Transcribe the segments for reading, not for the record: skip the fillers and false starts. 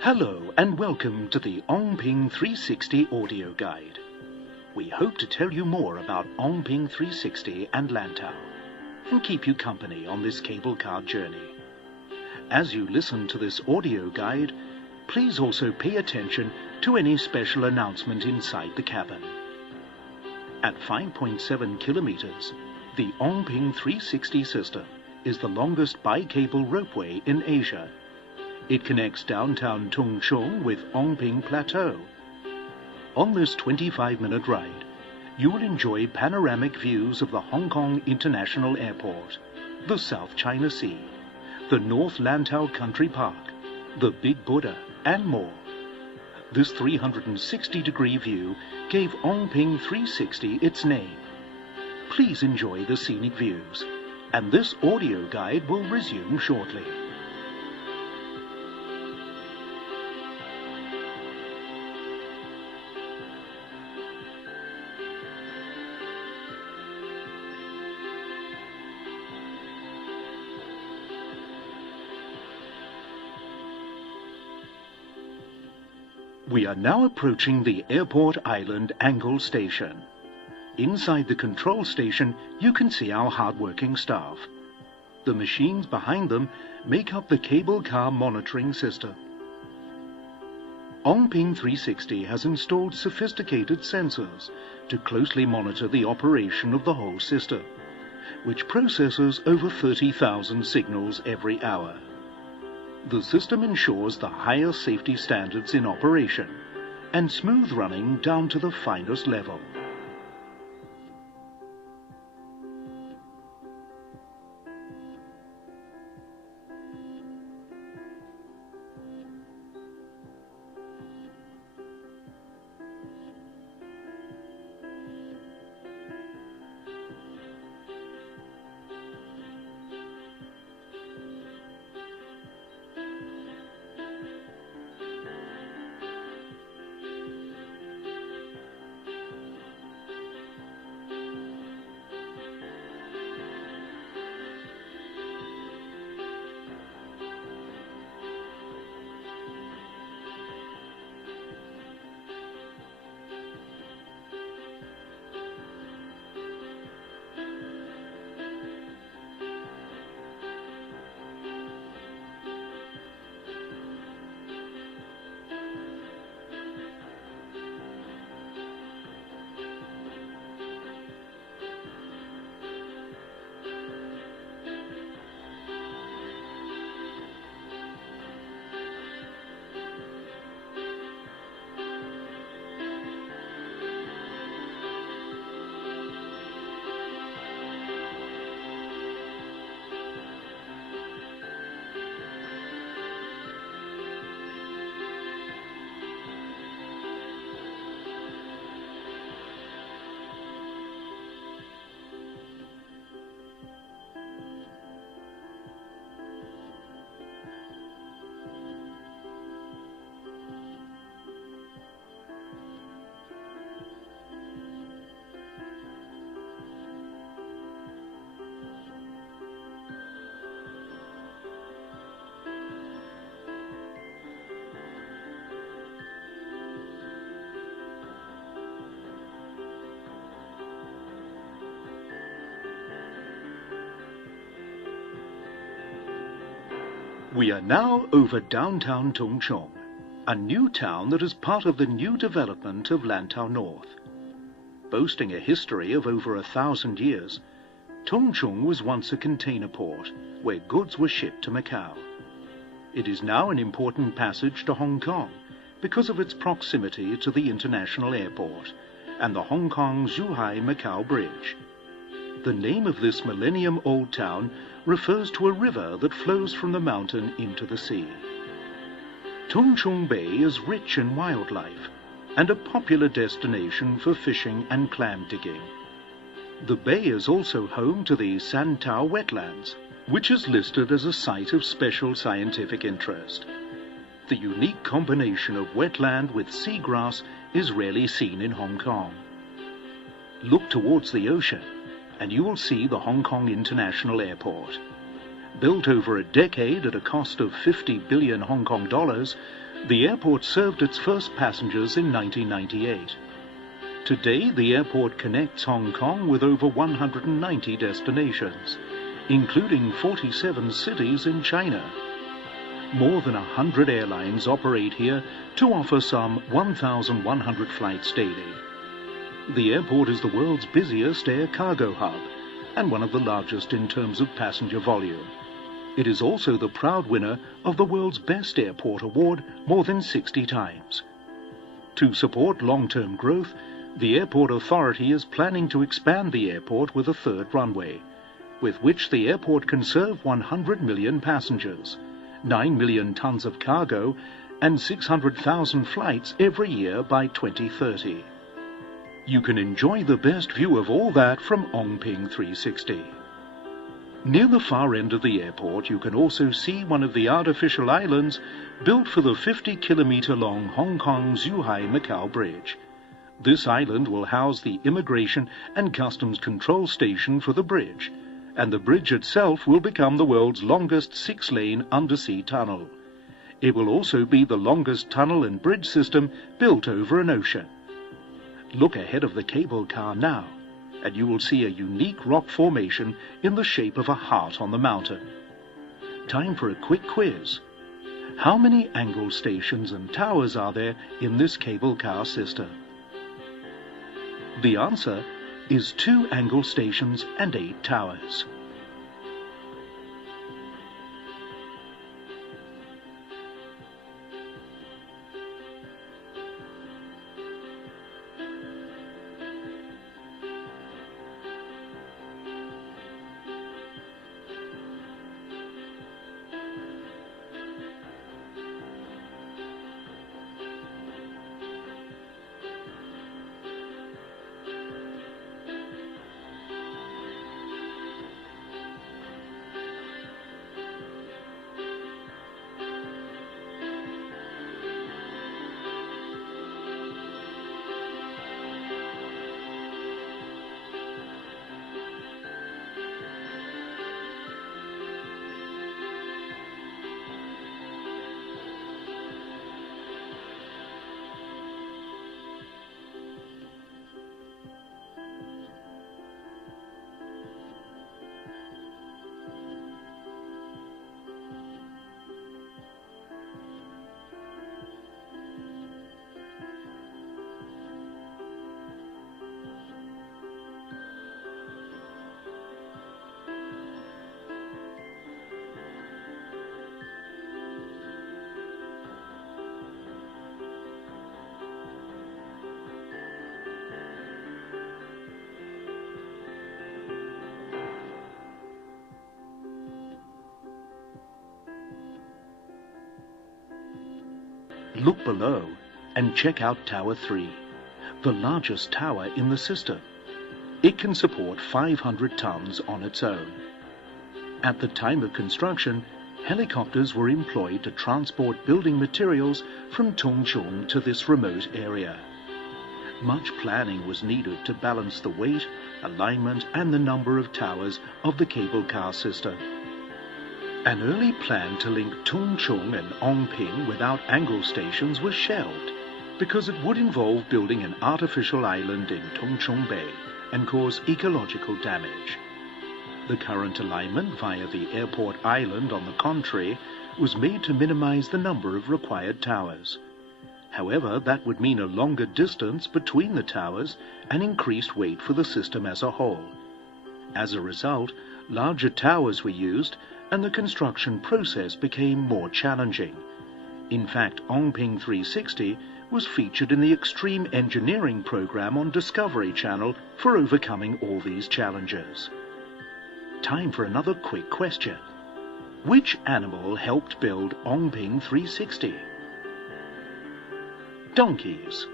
Hello and welcome to the Ongping 360 audio guide. We hope to tell you more about Ongping 360 and Lantau and keep you company on this cable car journey. As you listen to this audio guide, please also pay attention to any special announcement inside the cabin. At 5.7 kilometers, the Ongping 360 system is the longest bi-cable ropeway in Asia. It connects downtown Tung Chung with Ongping Plateau. On this 25-minute ride, you will enjoy panoramic views of the Hong Kong International Airport, the South China Sea, the North Lantau Country Park, the Big Buddha, and more. This 360-degree view gave Ongping 360 its name. Please enjoy the scenic views, and this audio guide will resume shortly. We are now approaching the Airport Island Angle Station. Inside the control station, you can see our hard-working staff. The machines behind them make up the cable car monitoring system. Ongping 360 has installed sophisticated sensors to closely monitor the operation of the whole system, which processes over 30,000 signals every hour. The system ensures the highest safety standards in operation and smooth running down to the finest level. We are now over downtown Tung Chung, a new town that is part of the new development of Lantau North. Boasting a history of over 1,000 years, Tung Chung was once a container port where goods were shipped to Macau. It is now an important passage to Hong Kong because of its proximity to the international airport and the Hong Kong-Zhuhai-Macau Bridge. The name of this millennium-old town refers to a river that flows from the mountain into the sea. Tung Chung Bay is rich in wildlife and a popular destination for fishing and clam digging. The bay is also home to the Santau wetlands, which is listed as a site of special scientific interest. The unique combination of wetland with seagrass is rarely seen in Hong Kong. Look towards the ocean and you will see the Hong Kong International Airport. Built over a decade at a cost of 50 billion Hong Kong dollars, The airport served its first passengers in 1998. Today, the airport connects Hong Kong with over 190 destinations, including 47 cities in China. More than 100 airlines operate here to offer some 1,100 flights daily. The airport is the world's busiest air cargo hub and one of the largest in terms of passenger volume. It is also the proud winner of the World's Best Airport Award more than 60 times. To support long-term growth, the Airport Authority is planning to expand the airport with a third runway, with which the airport can serve 100 million passengers, 9 million tons of cargo, and 600,000 flights every year by 2030. You can enjoy the best view of all that from Ongping 360. Near the far end of the airport, you can also see one of the artificial islands built for the 50-kilometer-long Hong Kong-Zhuhai-Macau Bridge. This island will house the Immigration and Customs Control Station for the bridge, and the bridge itself will become the world's longest 6-lane undersea tunnel. It will also be the longest tunnel and bridge system built over an ocean. Look ahead of the cable car now, and you will see a unique rock formation in the shape of a heart on the mountain. Time for a quick quiz. How many angle stations and towers are there in this cable car system? The answer is 2 angle stations and 8 towers. Look below and check out Tower 3, the largest tower in the system. It can support 500 tons on its own. At the time of construction, helicopters were employed to transport building materials from Tung Chung to this remote area. Much planning was needed to balance the weight, alignment, and the number of towers of the cable car system. An early plan to link Tung Chung and Ongping without angle stations was shelved because it would involve building an artificial island in Tung Chung Bay and cause ecological damage. The current alignment via the airport island, on the contrary, was made to minimize the number of required towers. However, that would mean a longer distance between the towers and increased weight for the system as a whole. As a result, larger towers were used and the construction process became more challenging. In fact, Ongping 360 was featured in the Extreme Engineering program on Discovery Channel for overcoming all these challenges. Time for another quick question. Which animal helped build Ongping 360? Donkeys.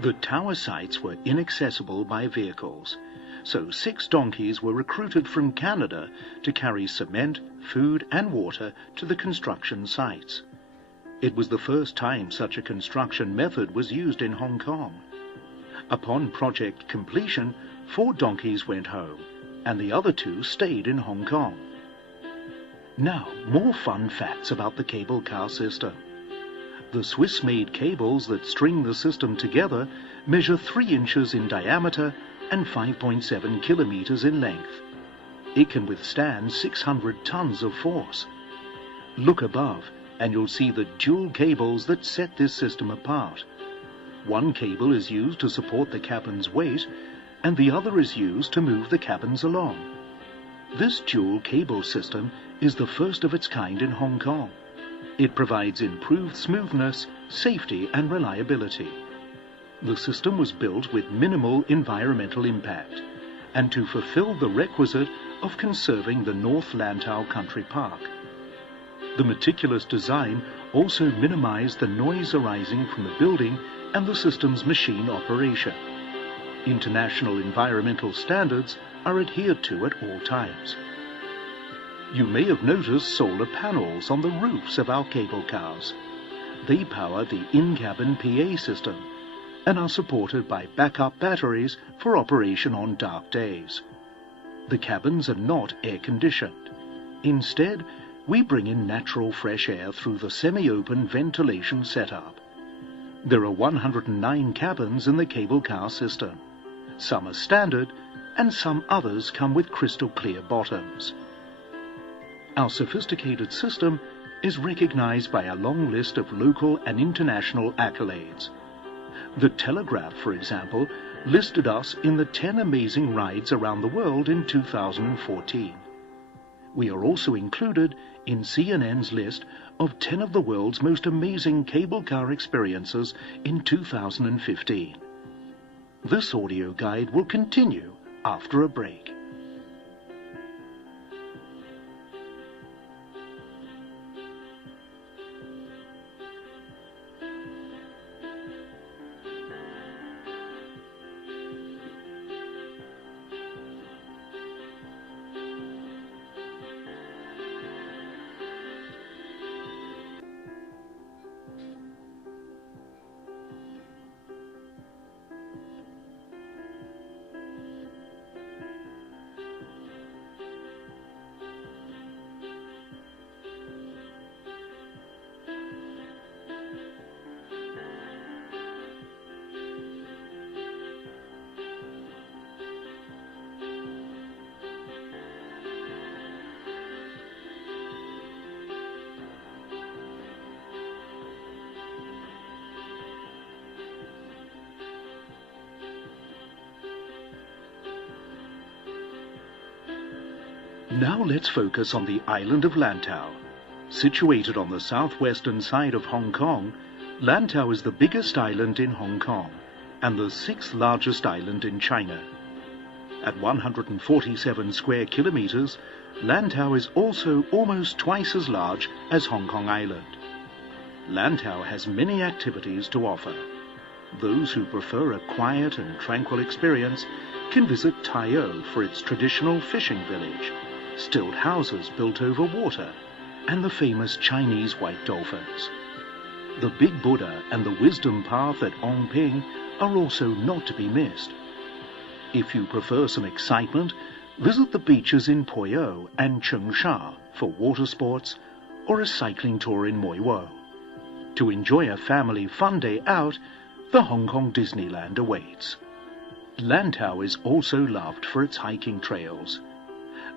The tower sites were inaccessible by vehicles, so 6 donkeys were recruited from Canada to carry cement, food and water to the construction sites. It was the first time such a construction method was used in Hong Kong. Upon project completion, 4 donkeys went home, and the other 2 stayed in Hong Kong. Now, more fun facts about the cable car system. The Swiss-made cables that string the system together measure 3 inches in diameter and 5.7 kilometers in length. It can withstand 600 tons of force. Look above and you'll see the dual cables that set this system apart. One cable is used to support the cabin's weight and the other is used to move the cabins along. This dual cable system is the first of its kind in Hong Kong. It provides improved smoothness, safety and reliability. The system was built with minimal environmental impact and to fulfill the requisite of conserving the North Lantau Country Park. The meticulous design also minimized the noise arising from the building and the system's machine operation. International environmental standards are adhered to at all times. You may have noticed solar panels on the roofs of our cable cars. They power the in-cabin PA system and are supported by backup batteries for operation on dark days. The cabins are not air-conditioned. Instead, we bring in natural fresh air through the semi-open ventilation setup. There are 109 cabins in the cable car system. Some are standard and some others come with crystal clear bottoms. Our sophisticated system is recognized by a long list of local and international accolades. The Telegraph, for example, listed us in the 10 amazing rides around the world in 2014. We are also included in CNN's list of 10 of the world's most amazing cable car experiences in 2015. This audio guide will continue after a break. Now let's focus on the island of Lantau. Situated on the southwestern side of Hong Kong, Lantau is the biggest island in Hong Kong and the 6th largest island in China. At 147 square kilometers, Lantau is also almost twice as large as Hong Kong Island. Lantau has many activities to offer. Those who prefer a quiet and tranquil experience can visit Tai O for its traditional fishing village, stilt houses built over water, and the famous Chinese white dolphins. The Big Buddha and the Wisdom Path at Ong Ping are also not to be missed. If you prefer some excitement, visit the beaches in Poi O and Cheung Sha for water sports or a cycling tour in Mui Wo. To enjoy a family fun day out, the Hong Kong Disneyland awaits. Lantau is also loved for its hiking trails.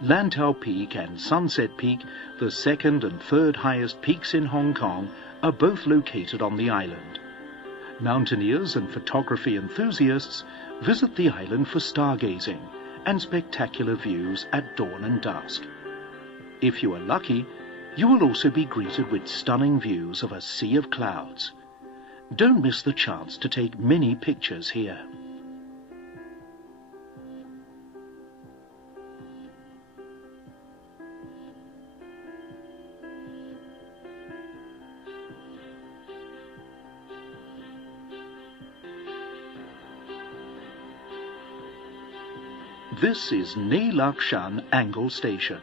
Lantau Peak and Sunset Peak, the second and third highest peaks in Hong Kong, are both located on the island. Mountaineers and photography enthusiasts visit the island for stargazing and spectacular views at dawn and dusk. If you are lucky, you will also be greeted with stunning views of a sea of clouds. Don't miss the chance to take many pictures here. This is Ne Lak Shan Angle Station.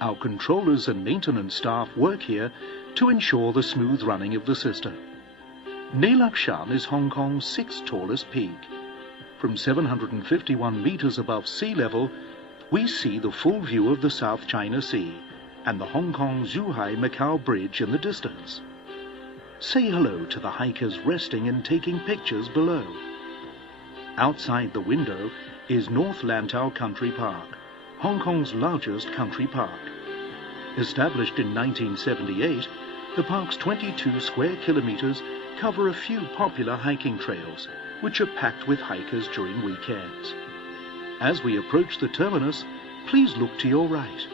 Our controllers and maintenance staff work here to ensure the smooth running of the system. Ne Lak Shan is Hong Kong's 6th tallest peak. From 751 meters above sea level, we see the full view of the South China Sea and the Hong Kong-Zhuhai-Macau Bridge in the distance. Say hello to the hikers resting and taking pictures below. Outside the window is North Lantau Country Park, Hong Kong's largest country park. Established in 1978, the park's 22 square kilometers cover a few popular hiking trails, which are packed with hikers during weekends. As we approach the terminus, please look to your right.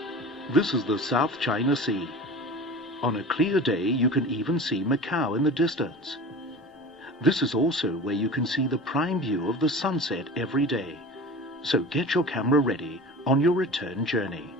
This is the South China Sea. On a clear day, you can even see Macau in the distance. This is also where you can see the prime view of the sunset every day. So get your camera ready on your return journey.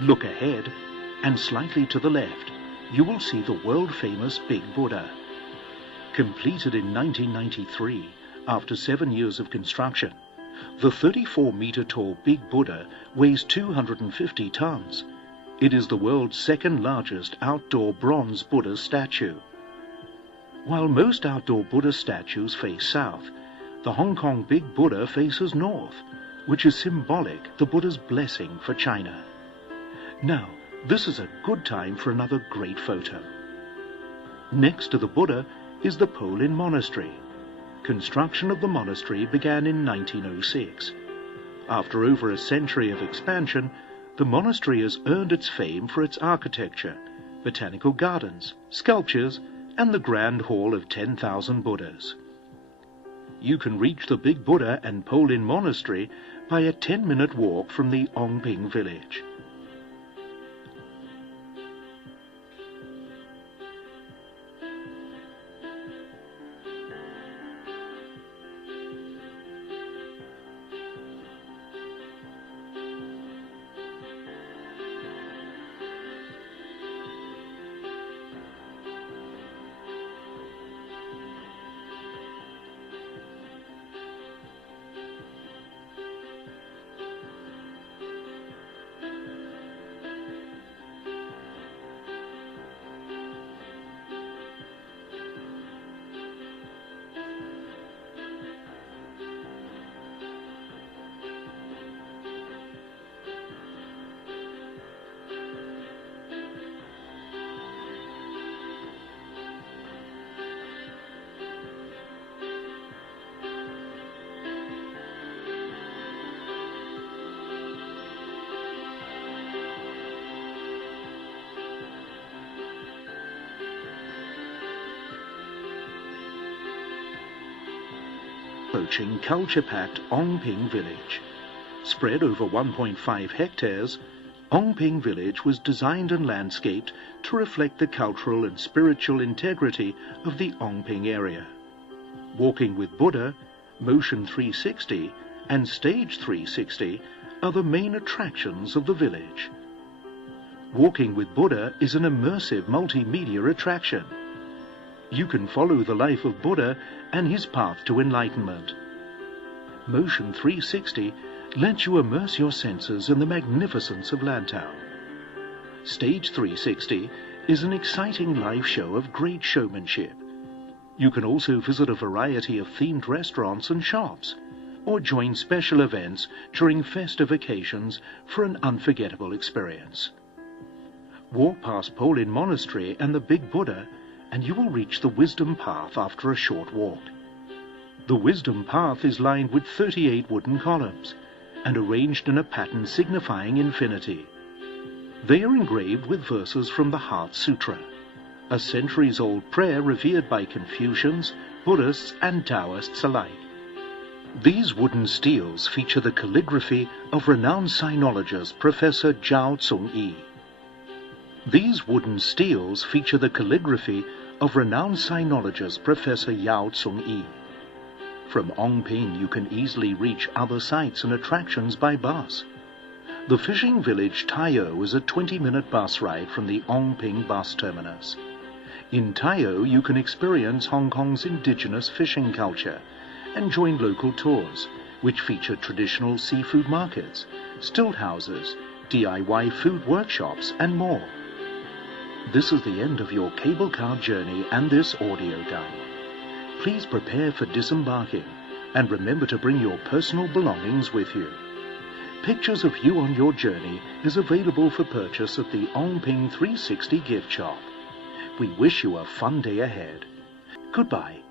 Look ahead, and slightly to the left, you will see the world-famous Big Buddha. Completed in 1993, after 7 years of construction, the 34-meter-tall Big Buddha weighs 250 tons. It is the world's second-largest outdoor bronze Buddha statue. While most outdoor Buddha statues face south, the Hong Kong Big Buddha faces north, which is symbolic the Buddha's blessing for China. Now, this is a good time for another great photo. Next to the Buddha is the Po Lin Monastery. Construction of the monastery began in 1906. After over a century of expansion, the monastery has earned its fame for its architecture, botanical gardens, sculptures, and the grand hall of 10,000 Buddhas. You can reach the Big Buddha and Po Lin Monastery by a 10-minute walk from the Ong Ping village. Approaching culture-packed Ong Ping village. Spread over 1.5 hectares, Ong Ping village was designed and landscaped to reflect the cultural and spiritual integrity of the Ong Ping area. Walking with Buddha, Motion 360 and Stage 360 are the main attractions of the village. Walking with Buddha is an immersive multimedia attraction. You can follow the life of Buddha and his path to enlightenment. Motion 360 lets you immerse your senses in the magnificence of Lantau. Stage 360 is an exciting live show of great showmanship. You can also visit a variety of themed restaurants and shops, or join special events during festive occasions for an unforgettable experience. Walk past Polin Monastery and the Big Buddha, and you will reach the Wisdom Path after a short walk. The Wisdom Path is lined with 38 wooden columns, and arranged in a pattern signifying infinity. They are engraved with verses from the Heart Sutra, a centuries-old prayer revered by Confucians, Buddhists and Taoists alike. These wooden steels feature the calligraphy of renowned sinologist Professor Zhao Tsung-yi. These wooden steels feature the calligraphy of renowned sinologist Professor Yao Tsung-yi. From Ongping you can easily reach other sites and attractions by bus. The fishing village Taiyou is a 20-minute bus ride from the Ongping bus terminus. In Taiyou you can experience Hong Kong's indigenous fishing culture and join local tours, which feature traditional seafood markets, stilt houses, DIY food workshops and more. This is the end of your cable car journey and this audio guide. Please prepare for disembarking and remember to bring your personal belongings with you. Pictures of you on your journey is available for purchase at the Ongping 360 gift shop. We wish you a fun day ahead. Goodbye.